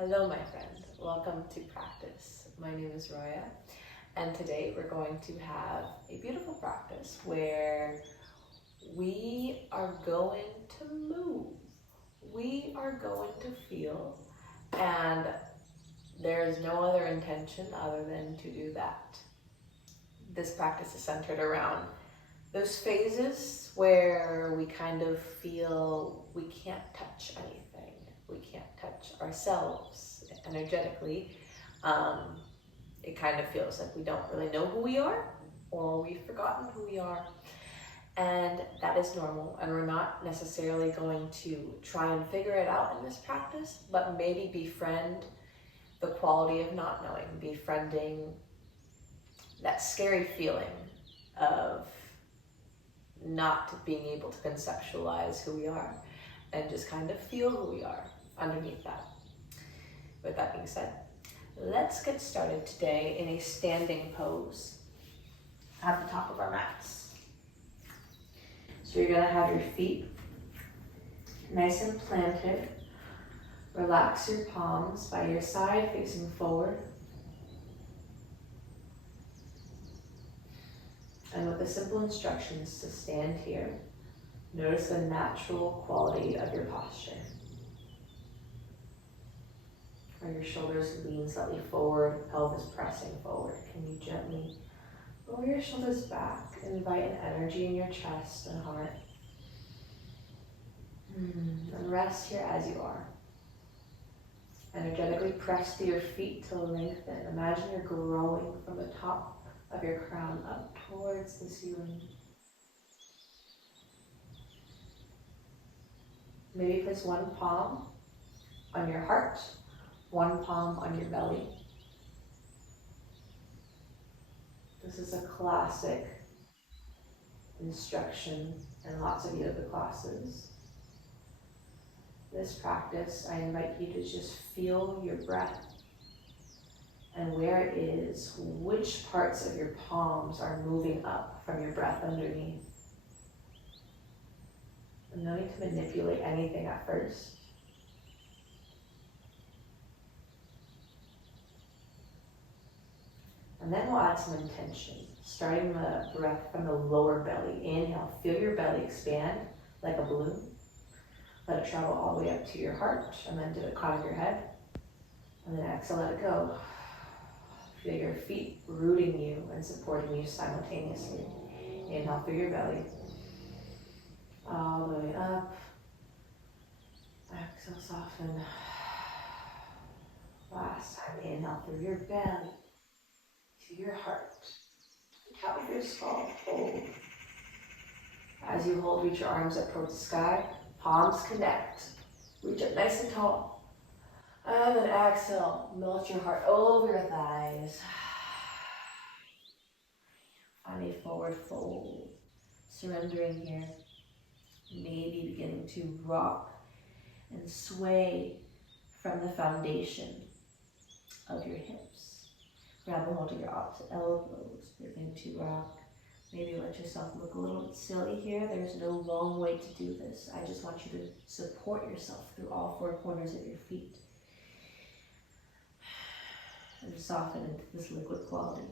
Hello, my friend. Welcome to practice. My name is Roya, and today we're going to have a beautiful practice where we are going to move. We are going to feel, and there's no other intention other than to do that. This practice is centered around those phases where we kind of feel we can't touch anything. We can't touch ourselves energetically. It kind of feels like we don't really know who we are, or we've forgotten who we are. And that is normal, and we're not necessarily going to try and figure it out in this practice, but maybe befriend the quality of not knowing, befriending that scary feeling of not being able to conceptualize who we are, and just kind of feel who we are underneath that. With that being said, let's get started today in a standing pose at the top of our mats. So you're going to have your feet nice and planted. Relax your palms by your side facing forward. And with the simple instructions to stand here, notice the natural quality of your posture. Are your shoulders lean slightly forward, pelvis pressing forward? Can you gently roll your shoulders back, invite an energy in your chest and heart, and rest here as you are. Energetically press through your feet to lengthen. Imagine you're growing from the top of your crown up towards the ceiling. Maybe place one palm on your heart, one palm on your belly. This is a classic instruction in lots of yoga classes. This practice, I invite you to just feel your breath and where it is, which parts of your palms are moving up from your breath underneath. And no need to manipulate anything at first. And then we'll add some intention, starting the breath from the lower belly. Inhale, feel your belly expand like a balloon. Let it travel all the way up to your heart, and then to the crown of your head. And then exhale, let it go. Feel your feet rooting you and supporting you simultaneously. Inhale through your belly, all the way up. Exhale, soften. Last time, inhale through your belly to your heart. Top of your skull, hold. As you hold, reach your arms up towards the sky. Palms connect. Reach up nice and tall. And then exhale, melt your heart over your thighs. Find a forward fold. Surrendering here. Maybe beginning to rock and sway from the foundation of your hips. Grab a hold of your opposite elbows. Begin to rock. Maybe let yourself look a little bit silly here. There's no wrong way to do this. I just want you to support yourself through all four corners of your feet. And soften into this liquid quality.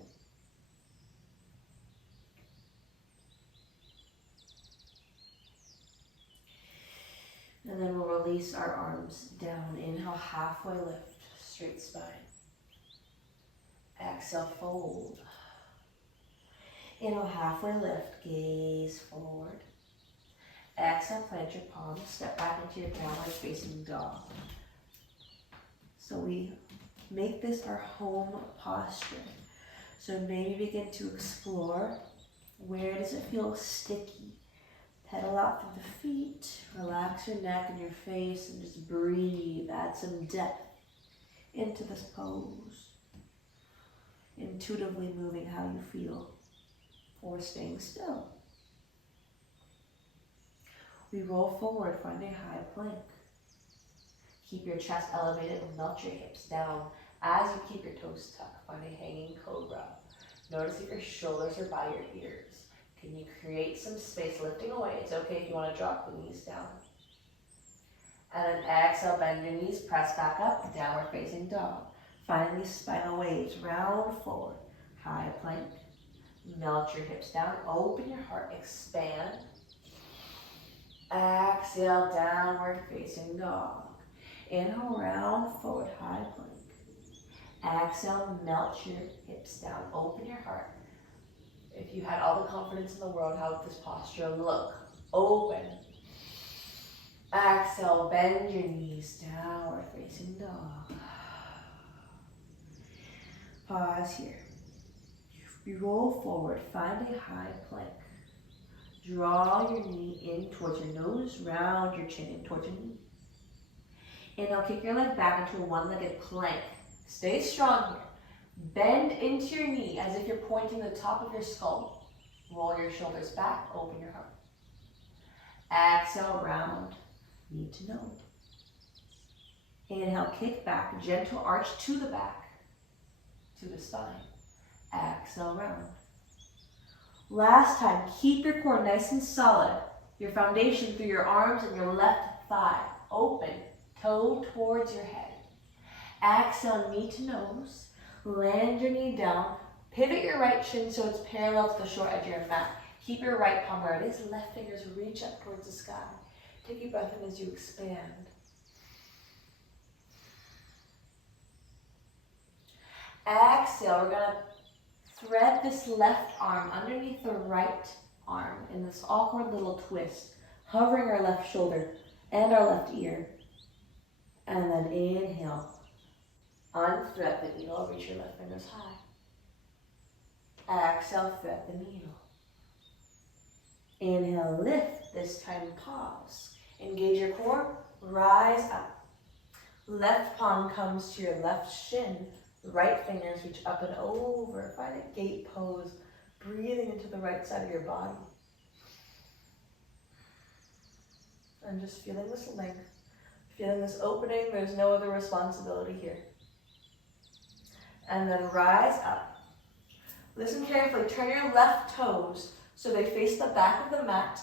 And then we'll release our arms down. Inhale, halfway lift, straight spine. Exhale, fold. Inhale, halfway lift, gaze forward. Exhale, plant your palms, step back into your downward facing dog. So we make this our home posture. So maybe begin to explore, where does it feel sticky? Pedal out through the feet, relax your neck and your face, and just breathe. Add some depth into this pose. Intuitively moving how you feel, or staying still. We roll forward, finding high plank. Keep your chest elevated and melt your hips down. As you keep your toes tucked, find a hanging cobra. Notice if your shoulders are by your ears. Can you create some space lifting away? It's okay if you want to drop the knees down. And then exhale, bend your knees, press back up, downward facing dog. Finding these spinal waves, round forward, high plank. Melt your hips down, open your heart, expand. Exhale, downward facing dog. Inhale, round forward, high plank. Exhale, melt your hips down, open your heart. If you had all the confidence in the world, how would this posture look? Open. Exhale, bend your knees, downward facing dog. Pause here. You roll forward, find a high plank. Draw your knee in towards your nose, round your chin in towards your knee. Inhale, kick your leg back into a one-legged plank. Stay strong here. Bend into your knee as if you're pointing the top of your skull. Roll your shoulders back, open your heart. Exhale, round, knee to nose. Inhale, kick back, gentle arch to the back, to the spine. Exhale, round. Last time, keep your core nice and solid. Your foundation through your arms and your left thigh. Open, toe towards your head. Exhale, knee to nose. Land your knee down. Pivot your right shin so it's parallel to the short edge of your mat. Keep your right palm where it is. Left fingers reach up towards the sky. Take a breath in as you expand. Exhale, we're gonna thread this left arm underneath the right arm in this awkward little twist, hovering our left shoulder and our left ear. And then inhale, unthread the needle, reach your left fingers high. Exhale, thread the needle. Inhale, lift, this time pause. Engage your core, rise up. Left palm comes to your left shin. Right fingers reach up and over. Find a gate pose, breathing into the right side of your body. And just feeling this length, feeling this opening. There's no other responsibility here. And then rise up. Listen carefully. Turn your left toes so they face the back of the mat.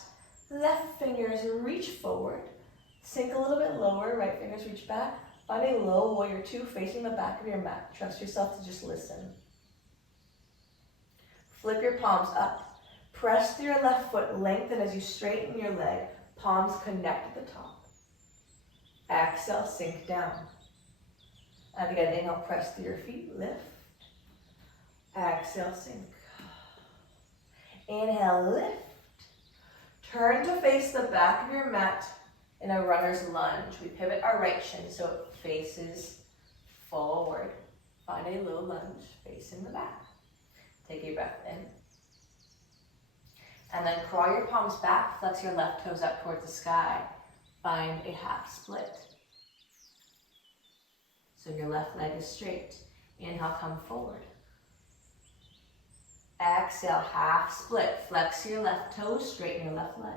Left fingers reach forward. Sink a little bit lower. Right fingers reach back. Find a low warrior two facing the back of your mat. Trust yourself to just listen. Flip your palms up. Press through your left foot, lengthen as you straighten your leg. Palms connect at the top. Exhale, sink down. And again, inhale, press through your feet, lift. Exhale, sink. Inhale, lift. Turn to face the back of your mat in a runner's lunge. We pivot our right shin so it faces forward. Find a low lunge facing the back. Take a breath in. And then crawl your palms back, flex your left toes up towards the sky. Find a half split. So your left leg is straight. Inhale, come forward. Exhale, half split. Flex your left toes, straighten your left leg.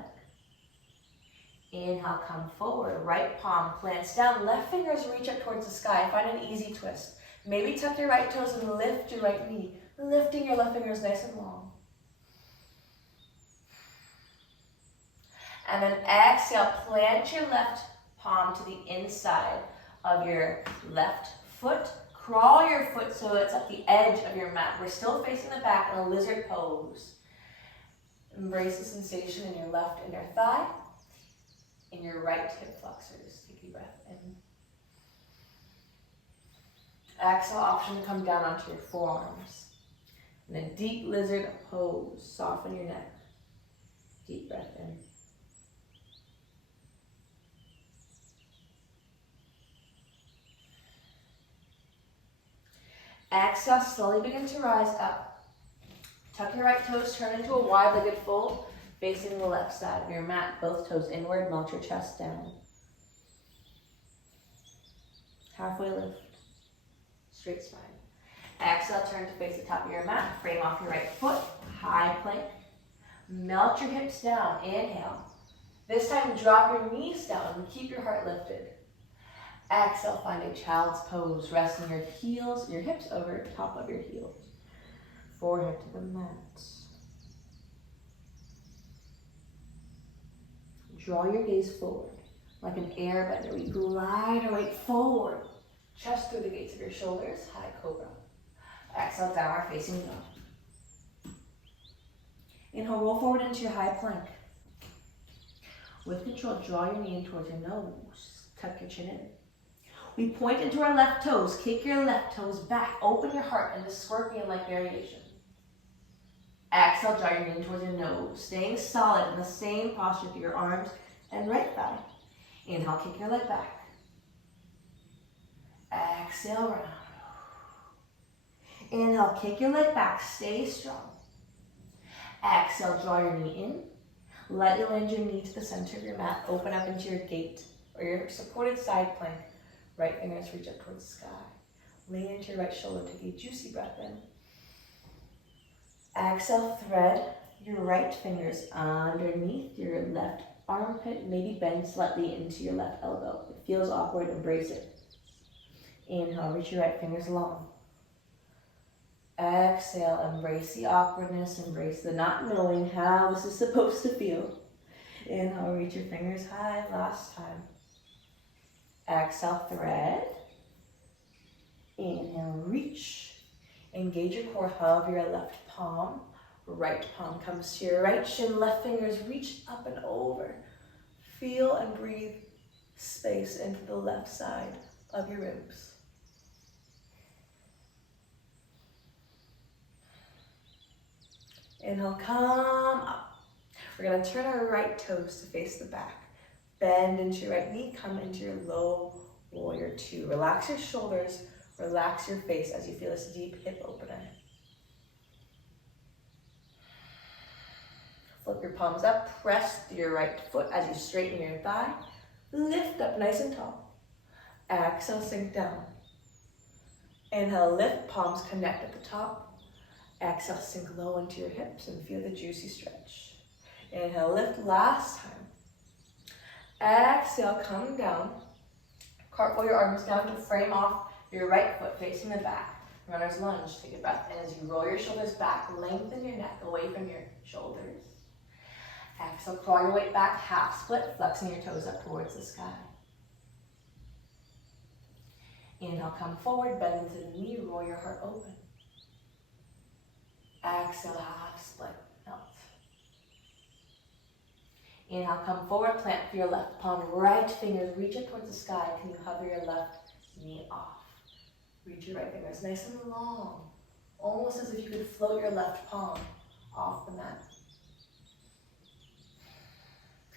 Inhale, come forward. Right palm plants down. Left fingers reach up towards the sky. Find an easy twist. Maybe tuck your right toes and lift your right knee. Lifting your left fingers nice and long. And then exhale, plant your left palm to the inside of your left foot. Crawl your foot so it's at the edge of your mat. We're still facing the back in a lizard pose. Embrace the sensation in your left inner thigh, in your right hip flexors. Take a breath in. Exhale, option to come down onto your forearms. And then deep lizard pose. Soften your neck. Deep breath in. Exhale, slowly begin to rise up. Tuck your right toes, turn into a wide-legged fold, facing the left side of your mat. Both toes inward, melt your chest down. Halfway lift, straight spine. Exhale, turn to face the top of your mat. Frame off your right foot, high plank. Melt your hips down, inhale. This time, drop your knees down and keep your heart lifted. Exhale, find a child's pose, resting your heels, your hips over top of your heels. Forehead to the mat. Draw your gaze forward. Like an airbender, we glide our weight forward. Chest through the gates of your shoulders, high cobra. Exhale, downward facing dog. Inhale, roll forward into your high plank. With control, draw your knee in towards your nose. Tuck your chin in. We point into our left toes. Kick your left toes back. Open your heart into scorpion-like variation. Exhale, draw your knee in towards your nose. Staying solid in the same posture through your arms and right thigh. Inhale, kick your leg back. Exhale, round. Inhale, kick your leg back. Stay strong. Exhale, draw your knee in. Lightly land your knee to the center of your mat. Open up into your gate or your supported side plank. Right fingers reach up towards the sky. Lean into your right shoulder. Take a juicy breath in. Exhale, thread your right fingers underneath your left armpit. Maybe bend slightly into your left elbow. If it feels awkward, embrace it. Inhale, reach your right fingers long. Exhale, embrace the awkwardness, embrace the not knowing how this is supposed to feel. Inhale, reach your fingers high, last time. Exhale, thread. Inhale, reach. Engage your core, however your left palm, right palm comes to your right shin, left fingers reach up and over. Feel and breathe space into the left side of your ribs. Inhale, come up. We're gonna turn our right toes to face the back. Bend into your right knee, come into your low warrior two. Relax your shoulders, relax your face as you feel this deep hip opener. Flip your palms up, press through your right foot as you straighten your thigh. Lift up nice and tall. Exhale, sink down. Inhale, lift, palms connect at the top. Exhale, sink low into your hips and feel the juicy stretch. Inhale, lift, last time. Exhale, come down. Cartwheel your arms down to frame off your right foot facing the back. Runner's lunge, take a breath in as you roll your shoulders back, lengthen your neck away from your shoulders. Exhale, claw your weight back, half split, flexing your toes up towards the sky. Inhale, come forward, bend into the knee, roll your heart open. Exhale, half split, melt. Inhale, come forward, plant for your left palm, right fingers reach up towards the sky. Can you hover your left knee off? Reach your right fingers nice and long, almost as if you could float your left palm off the mat.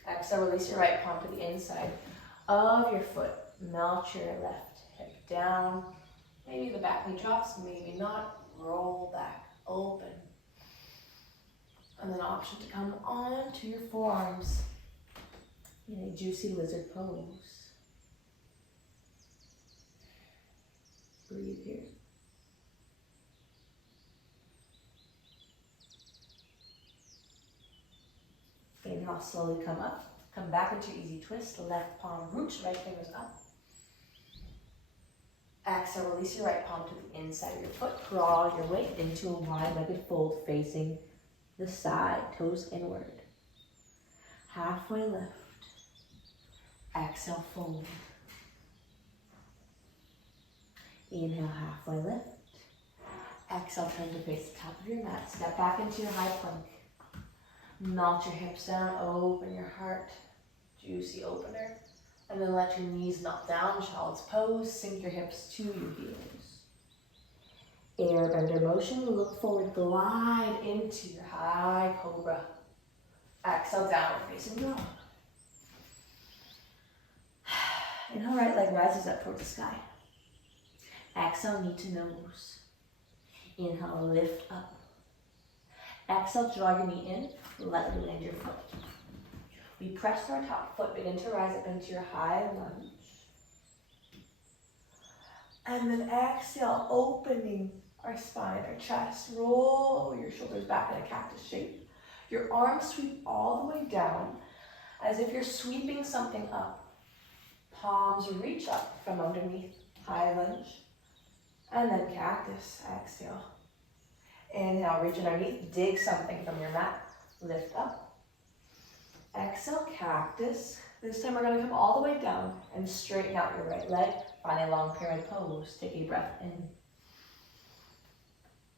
Exhale, release your right palm to the inside of your foot. Melt your left hip down. Maybe the back knee drops, maybe not. Roll back, open. And then option to come onto your forearms in a juicy lizard pose. Breathe here. Inhale, slowly come up. Come back into easy twist. Left palm roots, right fingers up. Exhale, release your right palm to the inside of your foot. Crawl your weight into a wide-legged fold facing the side, toes inward. Halfway lift. Exhale, fold. Inhale, halfway lift. Exhale, turn to face the top of your mat. Step back into your high plank. Melt your hips down, open your heart. Juicy opener. And then let your knees melt down, child's pose. Sink your hips to your heels. Airbender motion, look forward, glide into your high cobra. Exhale, downward facing dog. Inhale, right leg rises up towards the sky. Exhale, knee to nose. Inhale, lift up. Exhale, draw your knee in, lightly land your foot. We press our top foot, begin to rise up into your high lunge. And then exhale, opening our spine, our chest. Roll your shoulders back in a cactus shape. Your arms sweep all the way down as if you're sweeping something up. Palms reach up from underneath, high lunge. And then cactus, exhale. Inhale, reach underneath, dig something from your mat. Lift up. Exhale, cactus. This time we're going to come all the way down and straighten out your right leg. Find a long pyramid pose. Take a breath in.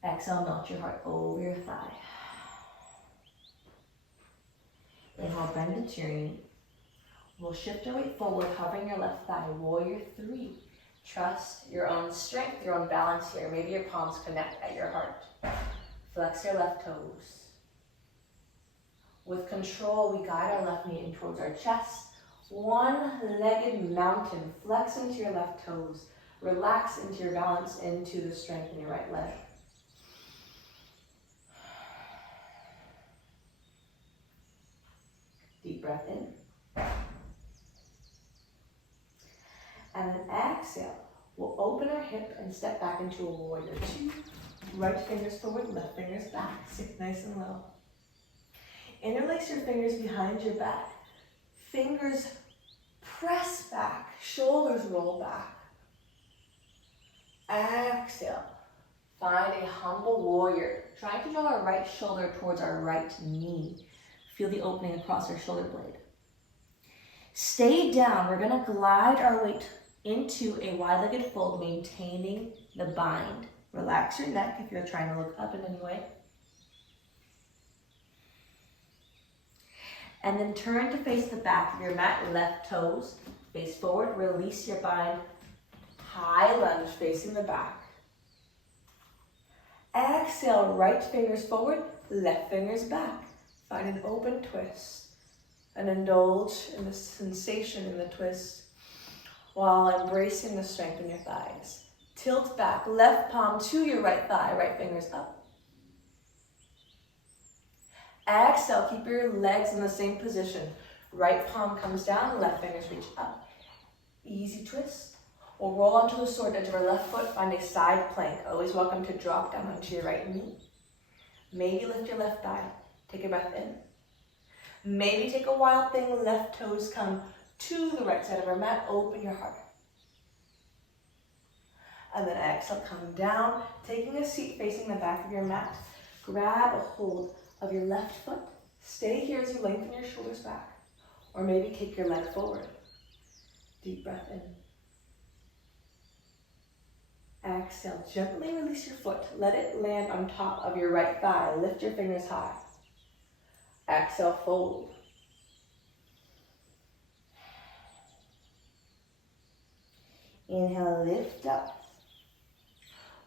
Exhale, melt your heart over your thigh. Inhale, bend into your knee. We'll shift our weight forward, hovering your left thigh. Warrior 3. Trust your own strength, your own balance here. Maybe your palms connect at your heart. Flex your left toes. With control, we guide our left knee in towards our chest. One-legged mountain. Flex into your left toes. Relax into your balance, into the strength in your right leg. Deep breath in. And then exhale. We'll open our hip and step back into a warrior 2. Right fingers forward, left fingers back. Sit nice and low. Interlace your fingers behind your back. Fingers press back. Shoulders roll back. Exhale. Find a humble warrior. Try to draw our right shoulder towards our right knee. Feel the opening across our shoulder blade. Stay down. We're going to glide our weight into a wide-legged fold, maintaining the bind. Relax your neck if you're trying to look up in any way. And then turn to face the back of your mat, left toes face forward. Release your bind. High lunge facing the back. Exhale, right fingers forward, left fingers back. Find an open twist and indulge in the sensation in the twist while embracing the strength in your thighs. Tilt back, left palm to your right thigh, right fingers up. Exhale, keep your legs in the same position. Right palm comes down, left fingers reach up. Easy twist. We'll roll onto the sword edge of our left foot, find a side plank. Always welcome to drop down onto your right knee. Maybe lift your left thigh. Take a breath in. Maybe take a wild thing, left toes come to the right side of our mat. Open your heart. And then exhale, come down, taking a seat facing the back of your mat. Grab a hold of your left foot. Stay here as you lengthen your shoulders back. Or maybe kick your leg forward. Deep breath in. Exhale, gently release your foot. Let it land on top of your right thigh. Lift your fingers high. Exhale, fold. Inhale, lift up.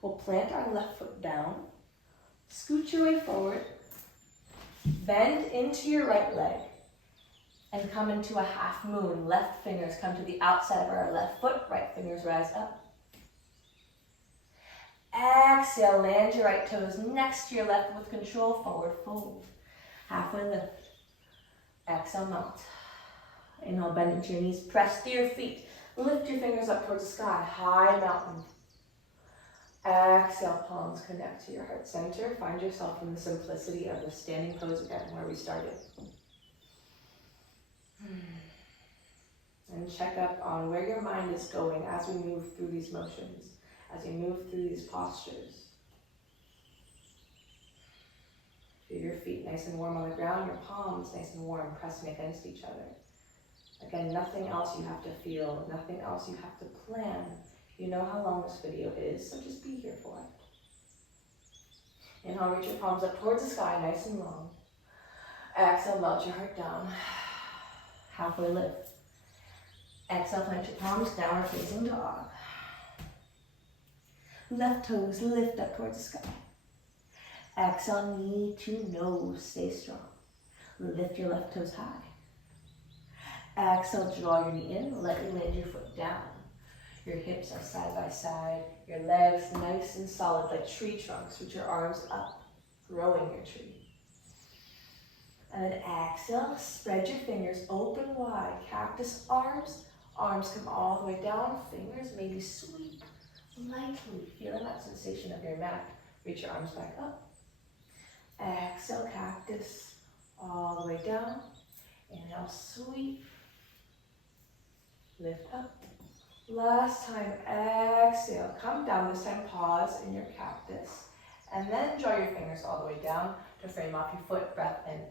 We'll plant our left foot down. Scoot your way forward. Bend into your right leg. And come into a half moon. Left fingers come to the outside of our left foot. Right fingers rise up. Exhale, land your right toes next to your left with control. Forward fold. Halfway lift. Exhale, melt. Inhale, bend into your knees. Press through your feet. Lift your fingers up towards the sky. High mountain. Exhale, palms connect to your heart center. Find yourself in the simplicity of the standing pose again where we started. And check up on where your mind is going as we move through these motions, as we move through these postures. Feel your feet nice and warm on the ground, your palms nice and warm, pressing against each other. Again, nothing else you have to feel, nothing else you have to plan. You know how long this video is, so just be here for it. Inhale, reach your palms up towards the sky, nice and long. Exhale, melt your heart down. Halfway lift. Exhale, plant your palms, downward facing dog. Left toes lift up towards the sky. Exhale, knee to nose, stay strong. Lift your left toes high. Exhale, draw your knee in, let you land your foot down. Your hips are side by side, your legs nice and solid like tree trunks. Reach your arms up, growing your tree. And then exhale, spread your fingers open wide, cactus arms. Arms come all the way down, fingers maybe sweep lightly, feeling that sensation of your mat. Reach your arms back up. Exhale, cactus, all the way down. Inhale, sweep. Lift up. Last time, exhale, come down. This time, pause in your cactus. And then draw your fingers all the way down to frame off your foot. Breath in.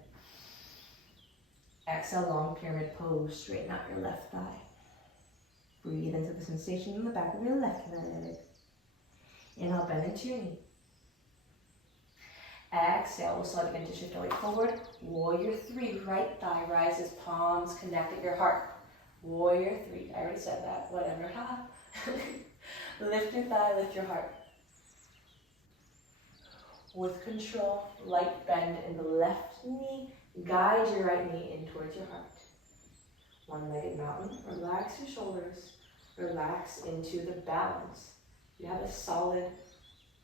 Exhale, long pyramid pose. Straighten out your left thigh. Breathe into the sensation in the back of your left leg. Inhale, bend into your knee. Exhale, we'll slowly begin to shift our weight forward. Warrior 3, right thigh rises, palms connect at your heart. Warrior 3, I already said that, whatever, ha. Lift your thigh, lift your heart. With control, light bend in the left knee, guide your right knee in towards your heart. One-legged mountain, relax your shoulders, relax into the balance. You have a solid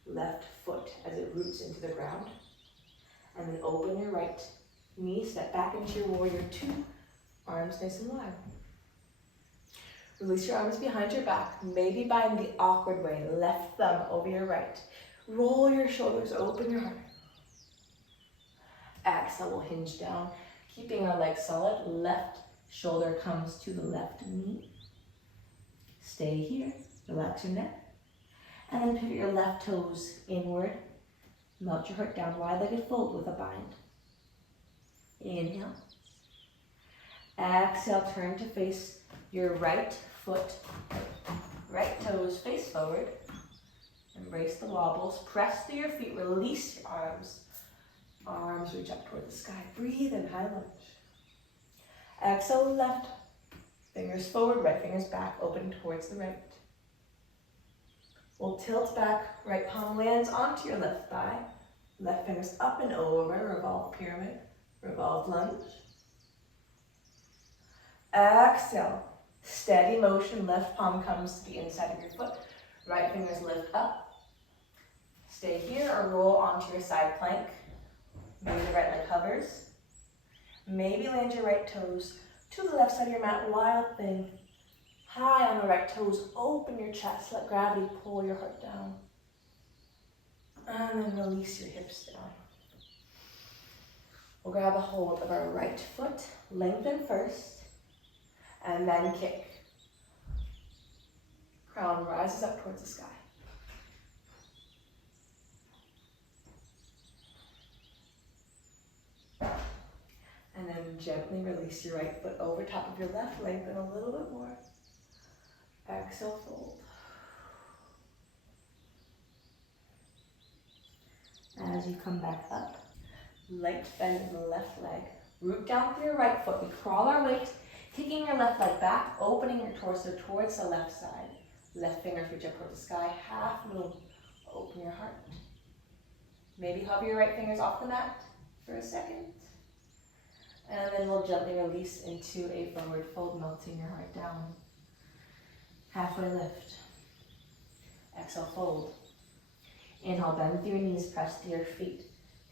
left foot as it roots into the ground. And then open your right knee, step back into your warrior 2, arms nice and wide. Release your arms behind your back, maybe by the awkward way, left thumb over your right. Roll your shoulders, open your heart. Exhale, we'll hinge down, keeping our legs solid. Left shoulder comes to the left knee. Stay here, relax your neck. And then pivot your left toes inward. Melt your heart down, wide-legged fold with a bind. Inhale. Exhale, turn to face your right foot. Right toes face forward. Embrace the wobbles. Press through your feet, release your arms. Arms reach up toward the sky. Breathe in, high lunge. Exhale, left. Fingers forward, right fingers back, open towards the right. We'll tilt back, right palm lands onto your left thigh. Left fingers up and over, revolve pyramid, revolve lunge. Exhale, steady motion, left palm comes to the inside of your foot. Right fingers lift up. Stay here or roll onto your side plank. Maybe the right leg hovers. Maybe land your right toes to the left side of your mat, wild thing. High on the right toes, open your chest, let gravity pull your heart down. And then release your hips down. We'll grab a hold of our right foot, lengthen first, and then kick. Crown rises up towards the sky. And then gently release your right foot over top of your left, lengthen a little bit more. Exhale, fold. As you come back up, light bend in the left leg. Root down through your right foot. We crawl our weight, kicking your left leg back, opening your torso towards the left side. Left fingers reach up towards the sky, half moon. Open your heart. Maybe hover your right fingers off the mat for a second. And then we'll gently release into a forward fold, melting your heart down. Halfway lift. Exhale, fold. Inhale, bend through your knees, press to your feet.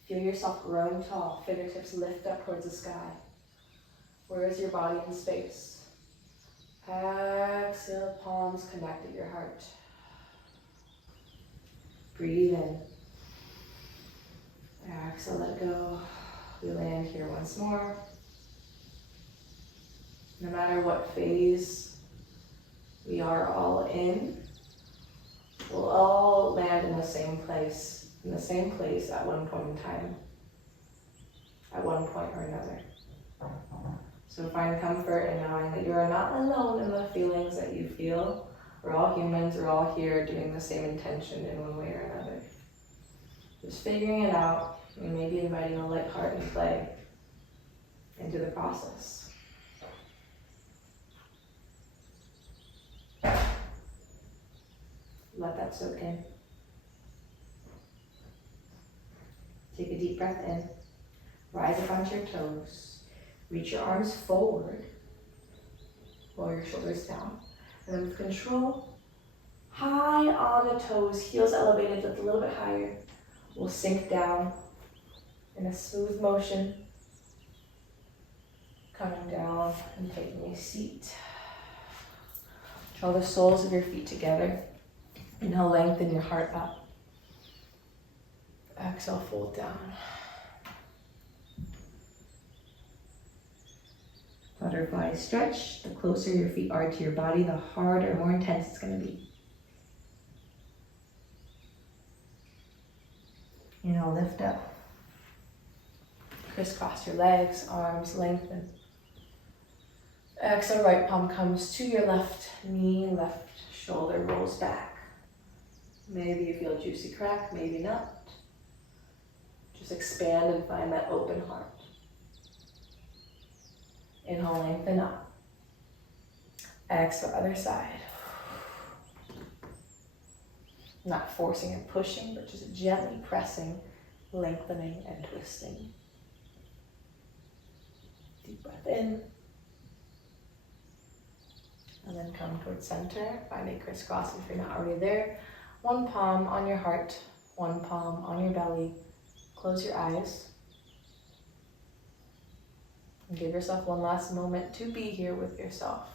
Feel yourself growing tall. Fingertips lift up towards the sky. Where is your body in space? Exhale, palms connect at your heart. Breathe in. Exhale, let go. We land here once more. No matter what phase we are all in, we'll all land in the same place at one point in time, at one point or another. So find comfort in knowing that you are not alone in the feelings that you feel. We're all humans, we're all here doing the same intention in one way or another. Just figuring it out and maybe inviting a light heart and play into the process. Let that soak in. Take a deep breath in. Rise up onto your toes. Reach your arms forward. Roll your shoulders down. And then with control, high on the toes, heels elevated, lift a little bit higher. We'll sink down in a smooth motion. Coming down and taking a seat. Draw the soles of your feet together. Inhale, lengthen your heart up. Exhale, fold down. Butterfly stretch. The closer your feet are to your body, the harder, more intense it's going to be. Inhale, lift up. Crisscross your legs, arms lengthen. Exhale, right palm comes to your left knee, left shoulder rolls back. Maybe you feel juicy crack, maybe not. Just expand and find that open heart. Inhale, lengthen up. Exhale, other side. Not forcing and pushing, but just gently pressing, lengthening and twisting. Deep breath in. And then come towards center. Find a crisscross if you're not already there. One palm on your heart, one palm on your belly. Close your eyes. And give yourself one last moment to be here with yourself.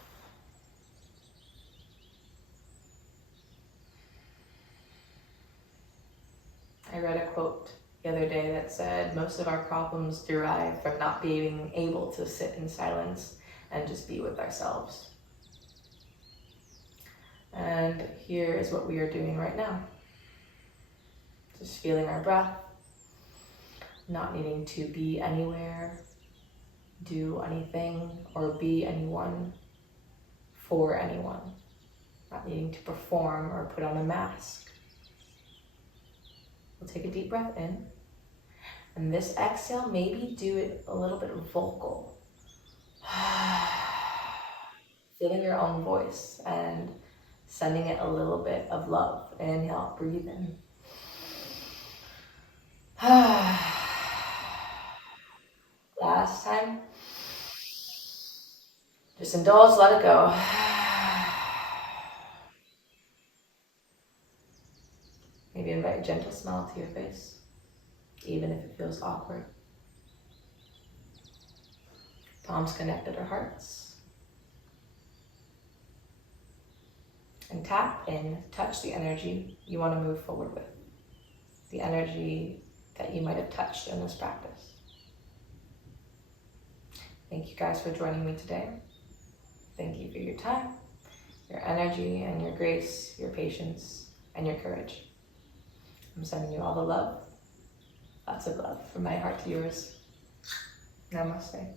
I read a quote the other day that said, most of our problems derive from not being able to sit in silence and just be with ourselves. And here is what we are doing right now. Just feeling our breath, not needing to be anywhere, do anything, or be anyone for anyone. Not needing to perform or put on a mask. We'll take a deep breath in. And this exhale, maybe do it a little bit vocal. Feeling your own voice and sending it a little bit of love. Inhale, breathe in. Last time. Just indulge, let it go. Maybe invite a gentle smile to your face, even if it feels awkward. Palms connect at our hearts. And tap in, touch the energy you want to move forward with. The energy that you might have touched in this practice. Thank you guys for joining me today. Thank you for your time, your energy, and your grace, your patience, and your courage. I'm sending you all the love, lots of love from my heart to yours. Namaste.